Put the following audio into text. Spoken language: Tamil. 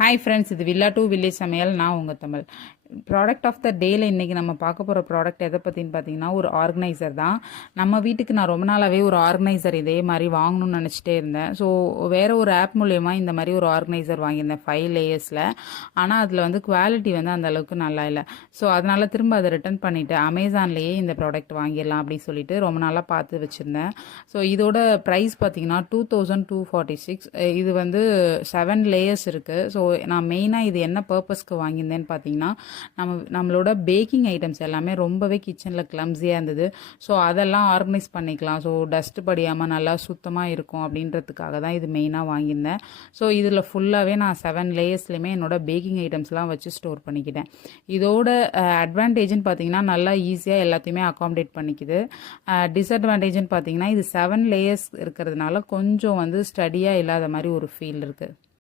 ஹாய் ஃப்ரெண்ட்ஸ், இது வில்லா டு வில்லேஜ் சமையல். நான் உங்கள் தமிழ். ப்ராடக்ட் ஆஃப் த டேயில் இன்றைக்கி நம்ம பார்க்க போகிற ப்ராடக்ட் எதை பற்றின்னு பார்த்தீங்கன்னா ஒரு ஆர்கனைசர் தான். நம்ம வீட்டுக்கு நான் ரொம்ப நாளாகவே ஒரு ஆர்கனைசர் இதே மாதிரி வாங்கணும்னு நினச்சிட்டே இருந்தேன். ஸோ வேறு ஒரு ஆப் மூலயமா இந்த மாதிரி ஒரு ஆர்கனைசர் வாங்கியிருந்தேன் 5 லேயர்ஸில். ஆனால் அதில் வந்து குவாலிட்டி வந்து அந்த அளவுக்கு நல்லா இல்லை. ஸோ அதனால் திரும்ப அதை ரிட்டர்ன் பண்ணிவிட்டு அமேசான்லேயே இந்த ப்ராடக்ட் வாங்கிடலாம் அப்படின்னு சொல்லிட்டு ரொம்ப நாளாக பார்த்து வச்சுருந்தேன். ஸோ இதோட ப்ரைஸ் பார்த்தீங்கன்னா 2246. இது வந்து 7 லேயர்ஸ் இருக்குது. ஸோ நான் மெயினாக இது என்ன பர்பஸ்க்கு வாங்கியிருந்தேன்னு பார்த்தீங்கன்னா, நம்மளோட பேக்கிங் ஐட்டம்ஸ் எல்லாமே ரொம்பவே கிச்சனில் கிளம்ஸியாக இருந்தது. ஸோ அதெல்லாம் ஆர்கனைஸ் பண்ணிக்கலாம். ஸோ டஸ்ட் படியாமல் நல்லா சுத்தமாக இருக்கும் அப்படின்றதுக்காக தான் இது மெயினாக வாங்கியிருந்தேன். ஸோ இதில் ஃபுல்லாகவே நான் 7 லேயர்ஸ்லையுமே என்னோட பேக்கிங் ஐட்டம்ஸ்லாம் வச்சு ஸ்டோர் பண்ணிக்கிட்டேன். இதோட அட்வான்டேஜ்னு பார்த்தீங்கன்னா நல்லா ஈஸியாக எல்லாத்தையுமே அகாமடேட் பண்ணிக்குது. டிஸ்அட்வான்டேஜ்னு பார்த்தீங்கன்னா இது 7 லேயர்ஸ் இருக்கிறதுனால கொஞ்சம் வந்து ஸ்டடியாக இல்லாத மாதிரி ஒரு ஃபீல் இருக்குது.